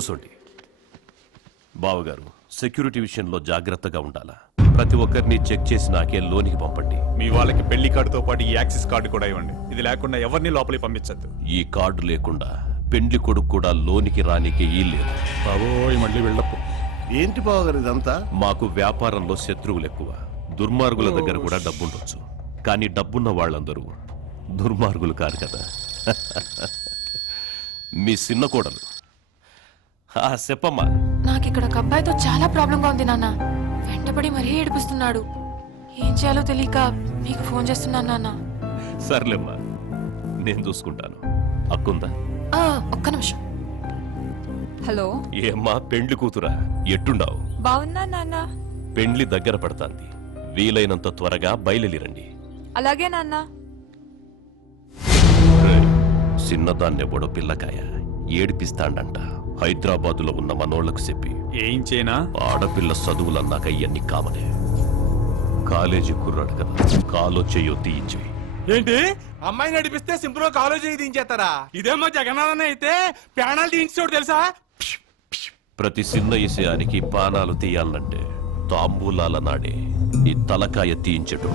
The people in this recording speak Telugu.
కూర్చోండి. బావగారు, సెక్యూరిటీ విషయంలో జాగ్రత్తగా ఉండాలా. ప్రతి ఒక్కరిని చెక్ చేసి నాకే లోనికి పంపండి. మీ వాళ్ళకి పెళ్లి కార్డుతో పాటు ఈ యాక్సిస్ కార్డు కూడా ఇవ్వండి. ఇది లేకుండా ఎవరిని లోపలికి పంపించద్దు. ఈ కార్డు లేకుండా పెండ్లి కొడుకు కూడా లోనికి రానికి లేదు. బాబోయ్, మళ్ళీ వెళ్ళప్పు. ఏంటి బావగారు ఇదంతా? మాకు వ్యాపారంలో శత్రువులు ఎక్కువ. దుర్మార్గుల దగ్గర కూడా డబ్బుండొచ్చు, కానీ డబ్బున్న వాళ్ళందరూ దుర్మార్గులు కాదు కదా. మీ చిన్న కోడలు చెప్పమ్మా. నాకు ఇక్కడ ఒక అబ్బాయితో చాలా ప్రాబ్లంగా ఉంది నాన్న. వెంటబడి మరీ ఏడిపిస్తున్నాడు. ఏం చేయాలో తెలియక మీకు ఫోన్ చేస్తున్నాను నాన్న. సర్లేమ్మా, నేను చూసుకుంటాను. అక్కుందా? ఒక్క నిమిషం. హలో, ఏమ్మా పెండ్లి కూతురా, ఎట్టుండావు? బాగున్నా నాన్న. పెండ్లి దగ్గర పడతాంది, వీలైనంత త్వరగా బయలుదేరండి. అలాగే నాన్న. చిన్నదాన్నెవడో పిల్లకాయ ఏడిపిస్తాండంట. హైదరాబాదులో ఉన్న మనోళ్లకు చెప్పి ఏం చేయనా? ఆడపిల్ల చదువులన్నాక ఇవన్నీ కామనే. కాలేజీ కుర్రాడు కదా, కాలో చెయ్యో తీయించి. ఏంటి అమ్మాయి నడిపిస్తే సింపుల్ గా కాలేజీ దించేస్తారా? ఇదేమో జగన్నాథన్ అయితే ప్రాణాలు తీయించోడు తెలుసా? ప్రతి చిన్న విషయానికి పానాలు తీయాలంటే తాంబూలాల నాడే ఈ తలకాయ తీయించటం.